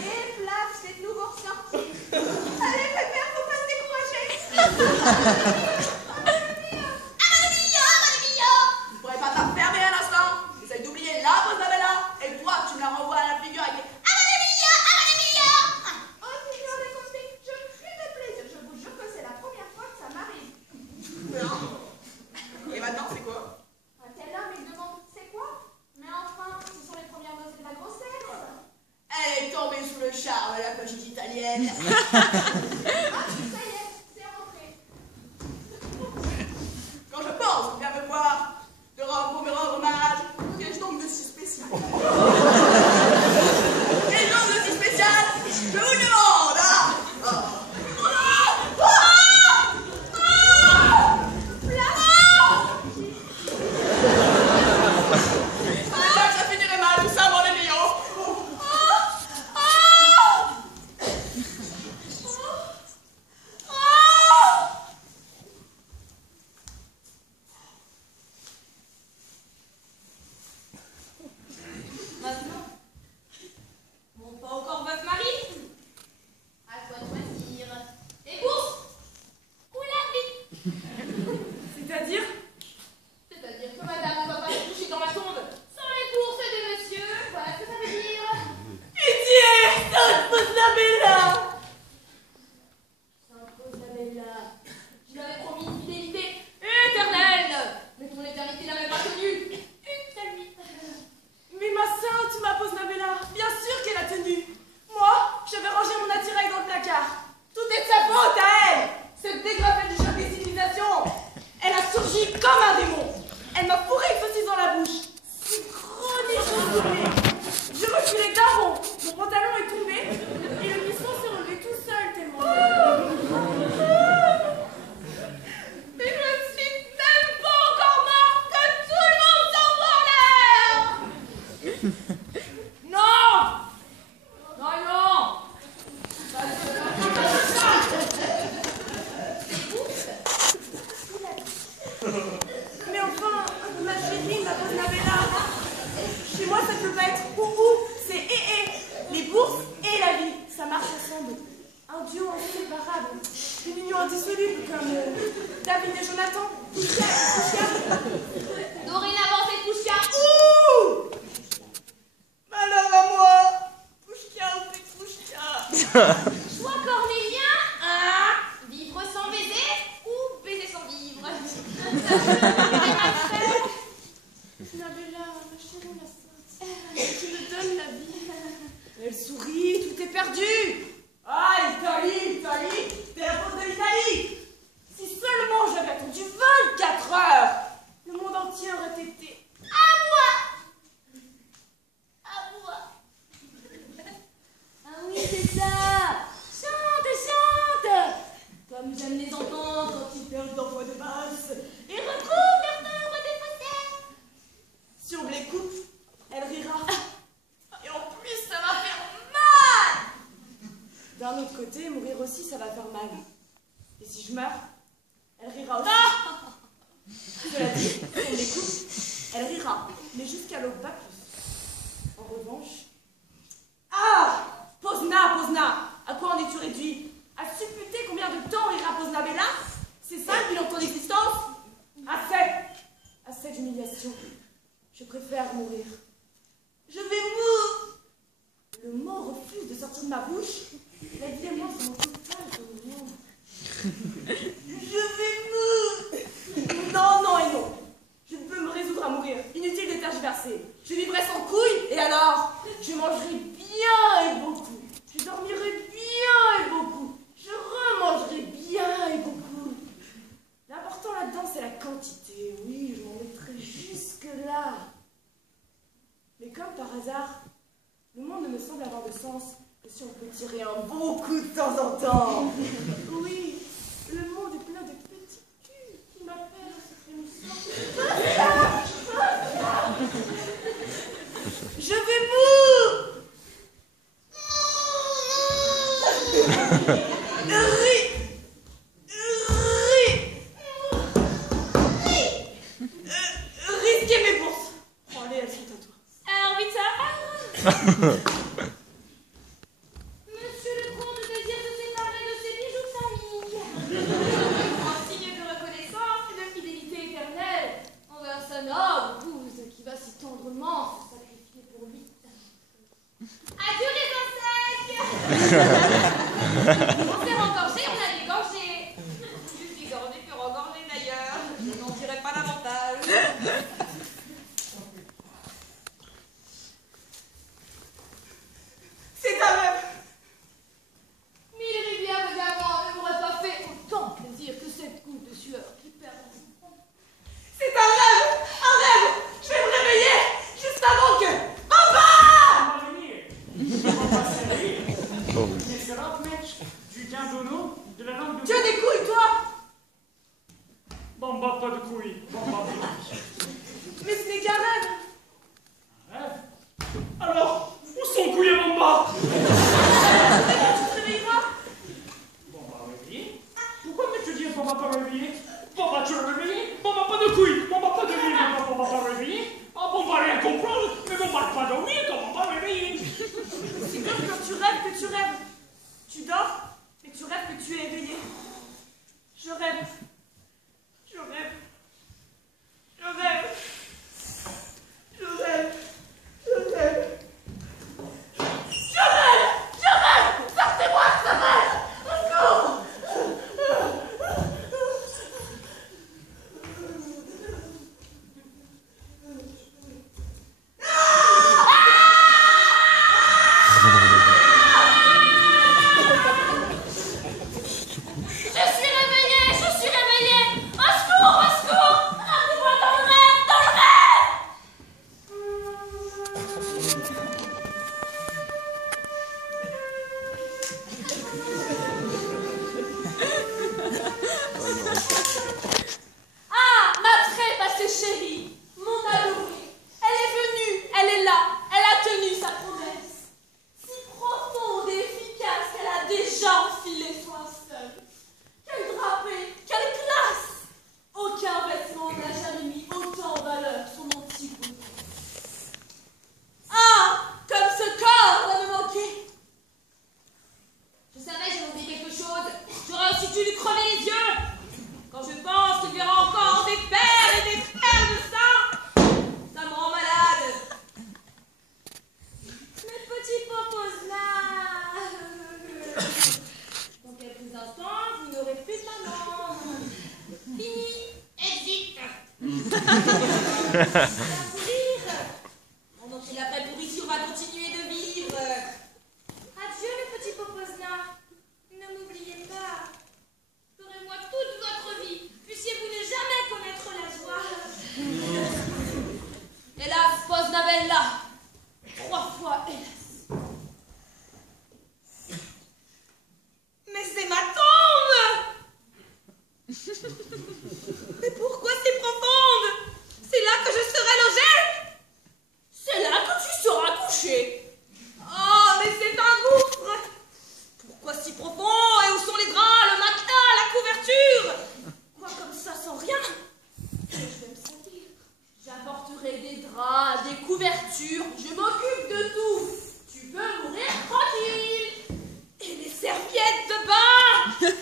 et plaf, c'est de nouveau ressorti. Allez, pépère, faut pas se décourager. Tu pourrais pas t'enfermer un instant? Essaye d'oublier la pose d'Abella et toi tu me la renvoies à la figure avec les Oh, Seigneur des conflits, je crie de plaisir. Je vous jure que c'est la première fois que ça m'arrive. Et maintenant c'est quoi? Un tel homme, il demande c'est quoi? Mais enfin, ce sont les premières doses de la grossesse. Elle est tombée sous le charme de la petite italienne. Ah, ça y est, c'est rentré. Quand je pense bien me voir, pour me rendre hommage, qu'ai-je donc de si spécial? Qu'ai-je donc de si spécial? Je vous demande, hein? Je savais pas que ça finirait mal, tout ça, mon ami. Maintenant, mon pas encore veuf Marie. À toi de choisir. Et bourse ou la vie? C'est-à-dire? C'est-à-dire que madame ne va pas se coucher dans la tombe sans les bourses de monsieur. Voilà ce que ça veut dire. Pitié, Sainte Posnabella. Sainte Posnabella, je l'avais promis une fidélité éternelle. Mais ton éternité n'a même pas tenu une seule nuit. Mais ma sainte, ma Posnabella, bien sûr qu'elle a tenu. Moi, j'avais rangé mon attirail dans le placard. Tout est de sa faute à elle. Cette dégrafée du choc des civilisations. Elle a surgi comme un démon. Elle m'a fourré une saucisse dans la bouche. Si chronique. Je reculais d'un bond. Mon pantalon est tombé et le buisson s'est relevé tout seul tellement. Mais je ne suis même pas encore mort que tout le monde s'envoie en l'air. Non. Non, non. duo inséparable, une union indissoluble comme David et Jonathan. Pouchia. Dorénavant, c'est Pouchia. Ouh! Malheur à moi! Pouchia ou plus Pouchia! Choix cornélien, hein? Vivre sans baiser ou baiser sans vivre? Isabella, ma chérie, ma sainte, tu me donnes la vie. Elle sourit, tout est perdu. Ah, l'Italie, t'es la faute de l'Italie! Si seulement j'avais attendu 24 heures, Le monde entier aurait été. À moi! Ah oui, c'est ça! Chante! Comme j'aime les entendre quand ils perdent leur voix de basse et recouvrent leur timbre de faussaires. Si on me les coupe, elle rira. Et en plus, ça va faire mal! D'un autre côté, mourir aussi, ça va faire mal. Et si je meurs, elle rira aussi. Cela dit, si on me les coupe, elle rira, mais jusqu'à l'aube, pas plus. En revanche. Ah! Pozna! À quoi en es-tu réduit? À supputer combien de temps rira Pozna Bella? C'est ça le bilan de ton existence? Assez d'humiliation. Je préfère mourir. Je vais mourir! Le mot refuse de sortir de ma bouche. La vie et moi sont totales comme le monde. Je vais mourir! Non et non. Je ne peux me résoudre à mourir. Inutile de tergiverser. Je vivrai sans couilles et alors je mangerai bien et beaucoup. Je dormirai bien et beaucoup. Je remangerai bien et beaucoup. L'important là-dedans, c'est la quantité. Oui, je m'en mettrai jusque-là. Mais comme par hasard, le monde ne me semble avoir de sens que si on peut tirer un bon coup de temps en temps. Oui, le monde est plein de petits culs qui m'appellent à cette émission. Je vais mourir! Risquez mes bourses! Bon, allez, elles sont à toi. Arbitre. Monsieur le comte désire se séparer de ses bijoux de famille. En signe de reconnaissance et de fidélité éternelle envers sa noble épouse qui va si tendrement se sacrifier pour lui. Adieu les insectes. On s'est engorgé, on a dégorgé. Je suis gorgée que regorgée d'ailleurs. Je n'en dirai pas davantage. C'est un rêve! 1000 rivières de diamants ne m'auraient pas fait autant plaisir que cette goutte de sueur qui perd son front. C'est un rêve! Un rêve! Je vais me réveiller juste avant que... Papa! On va venir. On va servir. Mais c'est là, mec, du guindono, de la langue de... Tu as des couilles, toi! Bon, bah, pas de couilles. Bon, bah, oui. Mais ce n'est qu'un rêve! Rêve. Alors, où sont couilles mon bas? Tu te réveilleras? Bon, bah, réveiller. Pourquoi mais tu dis bon, bah, pas réveiller? Bon, bah, tu le réveiller? Bon, bah, pas de couilles. Bon, bah, pas de livre. Bon, bah, pas réveiller. Ah, bon, bah, rien comprendre. Mais bon, bah, pas dormir. Comment pas réveiller? C'est comme quand tu rêves que tu rêves. Tu dors et tu rêves que tu es éveillé. Je rêve. Je rêve. Je rêve. Je rêve. Je rêve. Je rêve. Je rêve. Sortez-moi de ce rêve. Au secours. Je suis réveillée! mourir. Pendant que la vraie pourriture va continuer de vivre. Adieu, le petit Poposna. Ne m'oubliez pas. Ferez-moi toute votre vie. Puissiez-vous ne jamais connaître la joie. Hélas, Poznabella. 3 fois hélas. Mais c'est ma tombe. Mais pourquoi c'est profonde? C'est là que je serai logée? C'est là que tu seras couché. Oh, mais c'est un gouffre. Pourquoi si profond? Et où sont les draps, le matelas, la couverture? Quoi comme ça sans rien? Je vais me sentir. J'apporterai des draps, des couvertures. Je m'occupe de tout. Tu peux mourir tranquille. Et les serviettes de bain?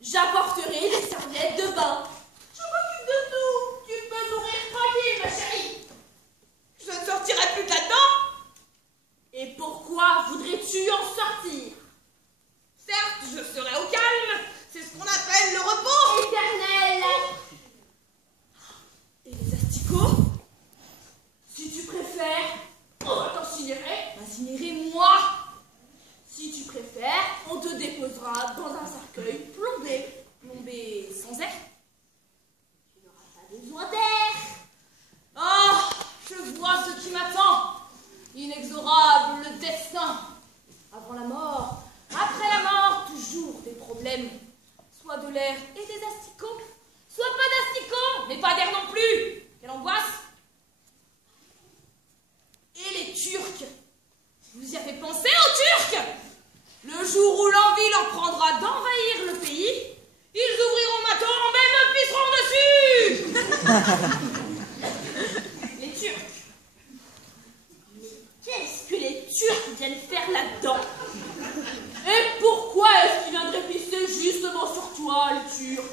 J'apporterai des serviettes de bain. Je m'occupe de tout. Tu peux mourir tranquille, ma chérie. Je ne sortirai plus de là-dedans. Et pourquoi voudrais-tu en sortir? Certes, je serai au calme. C'est ce qu'on appelle le repos. Éternel. Et les asticots? Si tu préfères, on va t'incinérer. Incinérez-moi. Si tu préfères, on te déposera dans un cercueil plombé. Plombé sans air? Tu n'auras pas besoin d'air. Ah, je vois ce qui m'attend. Inexorable destin. Avant la mort, après la mort, toujours des problèmes. Soit de l'air et des asticots, soit pas d'asticots, mais pas d'air non plus. Quelle angoisse. Et les Turcs? Vous y avez pensé aux Turcs? Le jour où l'envie leur prendra d'envahir le pays, ils ouvriront ma tombe et me pisseront dessus. Les Turcs. Mais qu'est-ce que les Turcs viennent faire là-dedans? Et pourquoi est-ce qu'ils viendraient pisser justement sur toi, les Turcs?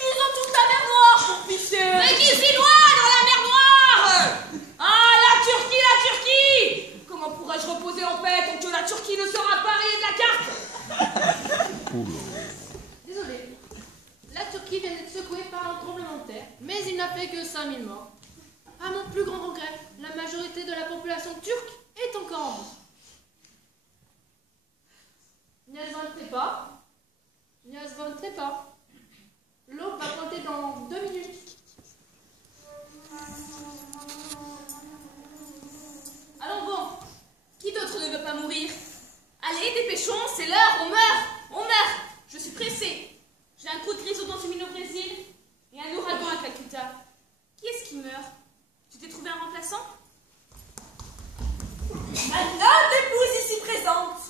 Ils ont toute la mer Noire pour pisser. Mais qui s'y noie dans la mer Noire? Ah, la Turquie, la Turquie! Comment pourrais-je reposer en paix tant que la Turquie ne sera pas rayée de la carte? Désolé. La Turquie vient d'être secouée par un tremblement de terre, mais il n'a fait que 5000 morts. À mon plus grand regret, la majorité de la population turque est encore en vie. Niaz von Trepa. L'aube va pointer dans 2 minutes. Allons bon, qui d'autre ne veut pas mourir? Allez, dépêchons, c'est l'heure, on meurt, on meurt. Je suis pressée. J'ai un coup de grisou dans au Brésil et un ouragan à Calcutta. Qui est-ce qui meurt? Tu t'es trouvé un remplaçant? Ma noble épouse ici présente.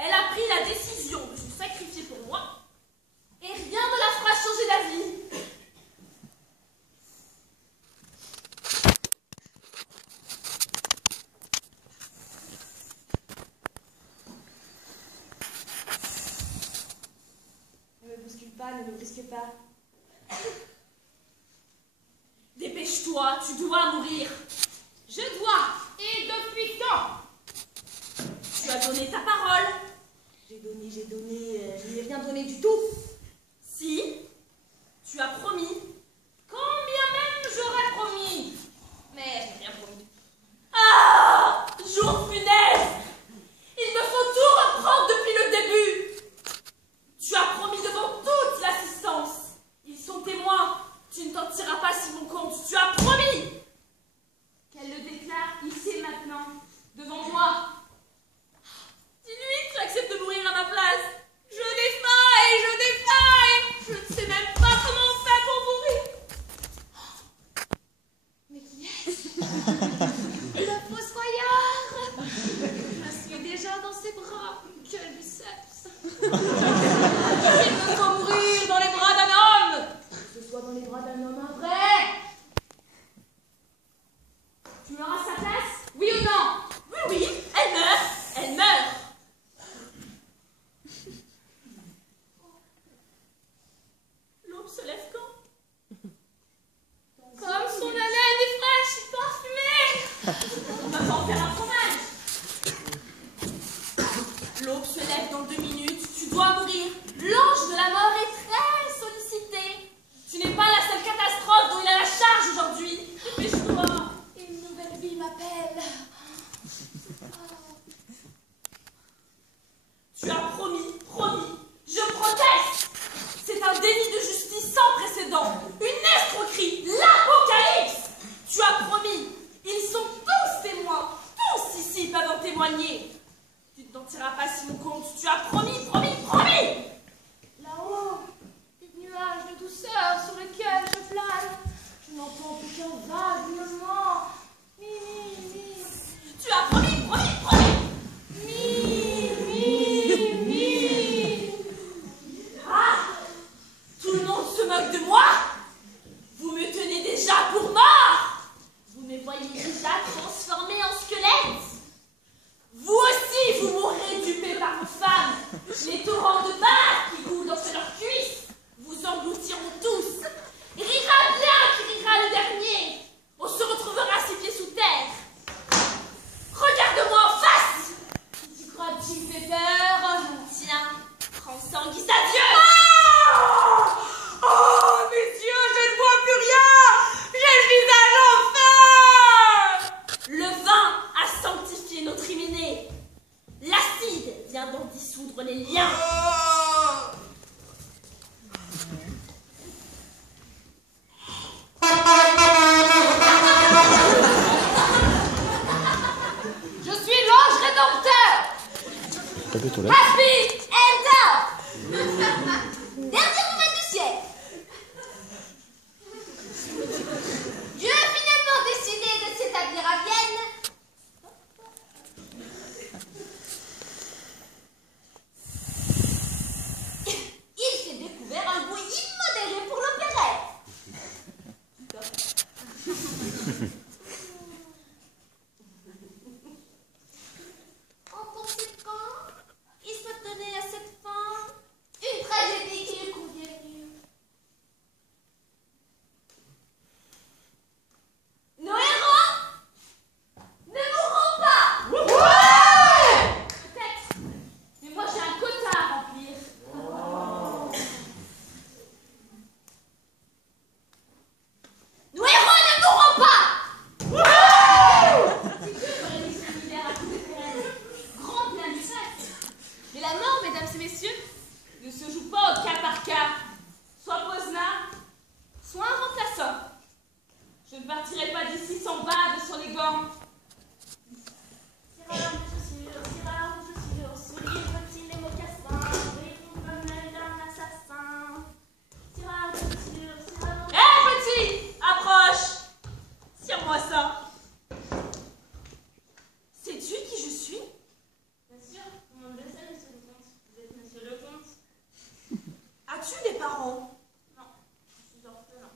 Elle a pris la décision de se sacrifier pour moi et rien ne la fera changer d'avis. Ne me bouscule pas, ne me brisque pas. Dépêche-toi, tu dois mourir. Je dois. Et depuis quand? Tu as donné ta parole. J'ai donné, je n'ai rien donné du tout. Si, tu as promis. Combien même j'aurais promis? Mais je n'ai rien promis. Ah, jour funeste. Il me faut tout reprendre depuis le début. Tu as promis devant toute l'assistance. Ils sont témoins. Tu ne t'en tireras pas si mon compte. Tu as promis. Qu'elle le déclare ici et maintenant, devant moi. Dis-lui que tu acceptes de mourir à ma place. Je défaille. Je ne sais même pas comment on fait pour mourir. Mais qui est-ce? Le fossoyeur. Je suis déjà dans ses bras. Quel biceps. Il me faut mourir dans les bras d'un homme. Que ce soit dans les bras d'un homme un vrai. Tu meurs à sa place? Oui ou non? Oui, oui, elle meurt. Elle meurt. L'aube se lève quand? Comme son haleine est fraîche et parfumée. On va pas en faire un fromage. L'aube se lève dans 2 minutes. Tu dois mourir. L'ange de la mort est très sollicité. Tu n'es pas la seule catastrophe dont il a la charge aujourd'hui. Dépêche-toi. Une nouvelle vie m'appelle. Tu as promis, je proteste. C'est un déni de justice sans précédent, une escroquerie, l'apocalypse. Tu as promis, ils sont tous témoins, tous ici peuvent en témoigner. Tu ne t'en tireras pas si mon compte, tu as promis. Là-haut, des nuages de douceur sur lesquels je plane. Je n'entends plus qu'un vague miaulement. Mi. Tu as promis. Mi. Ah, tout le monde se moque de moi. Vous me tenez déjà pour mort. Vous me voyez déjà transformé en squelette. Vous aussi, vous mourrez dupés par vos femmes. Les torrents de bave qui coulent dans leurs cuisses vous engloutiront tous. Rira bien qui rira le dernier. On se retrouvera 6 pieds sous terre. Regarde-moi en face. Tu crois que tu me fais peur? Tiens, prends sang qui s'adieu. Oh, messieurs, je ne vois plus rien. J'ai le visage en feu. Le vin a sanctifié notre hyménée. L'acide vient d'en dissoudre les liens. Je suis l'ange rédempteur. Happy Ender. Dernière nouvelle du ciel. Dieu a finalement décidé de s'établir à Vienne. Il s'est découvert un goût immodéré pour l'opérette. En conséquence, il se tenait à cette fin une tragédie qui lui convient mieux. Nos héros ne mourront pas. Peut-être. Mais moi j'ai un quota à remplir. Nos héros ne mourront pas. Si Dieu aurait mis son univers à coups de pérenne, grand bien lui fasse. Mais la mort, mesdames et messieurs, ne se joue pas au cas par cas. Soit Posna, soit un remplaçant. Je ne partirai pas d'ici sans bade sur les gants. Tireur de chaussures, souliers, bottines et mocassins, brillons comme l'aile d'un assassin. Tireur de chaussures, Hé, petit, approche. Tire-moi ça. Sais-tu qui je suis? bien sûr, tout le monde le sait, monsieur le comte. Vous êtes monsieur le comte. As-tu des parents? Non, je suis orphelin.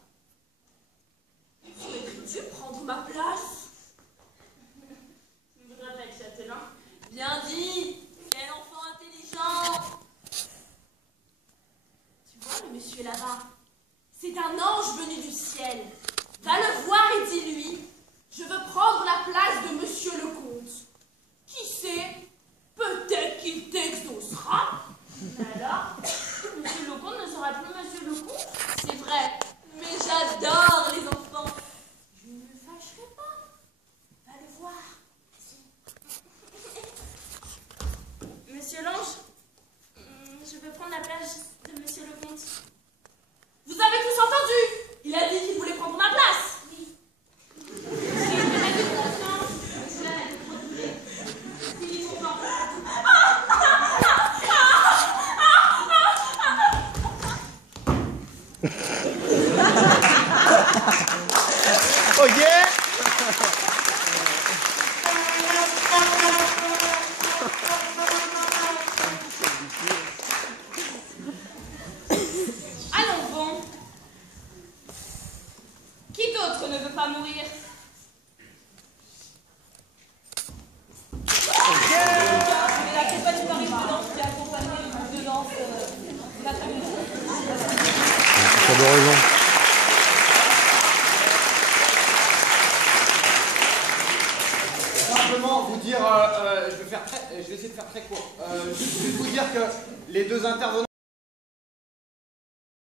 Souhaites-tu prendre ma place? Tu ne voudrais pas être châtelain? Bien dit. Quel enfant intelligent. Tu vois le monsieur là-bas? C'est un ange venu du ciel. Va le voir et dis-lui, je veux prendre la place de monsieur le comte. Qui sait? Peut-être qu'il t'exaucera. Mais alors, monsieur le comte ne sera plus monsieur le comte? C'est vrai, mais j'adore les enfants. Je ne me fâcherai pas. Va le voir. Monsieur l'ange, je veux prendre la place de monsieur le comte. Vous avez tous entendu? Il a dit qu'il voulait prendre ma place. Oui. J'ai une maladie de conscience. Cela n'a été produit. S'il est content. Oh yeah! Allons bon. Qui d'autre ne veut pas mourir? C'est la compagnie Paris Prudence qui a accompagné le groupe de danse de l'après-midi. T'as de raison. Simplement vous dire, je vais essayer de faire très court. Juste vous dire que les deux intervenants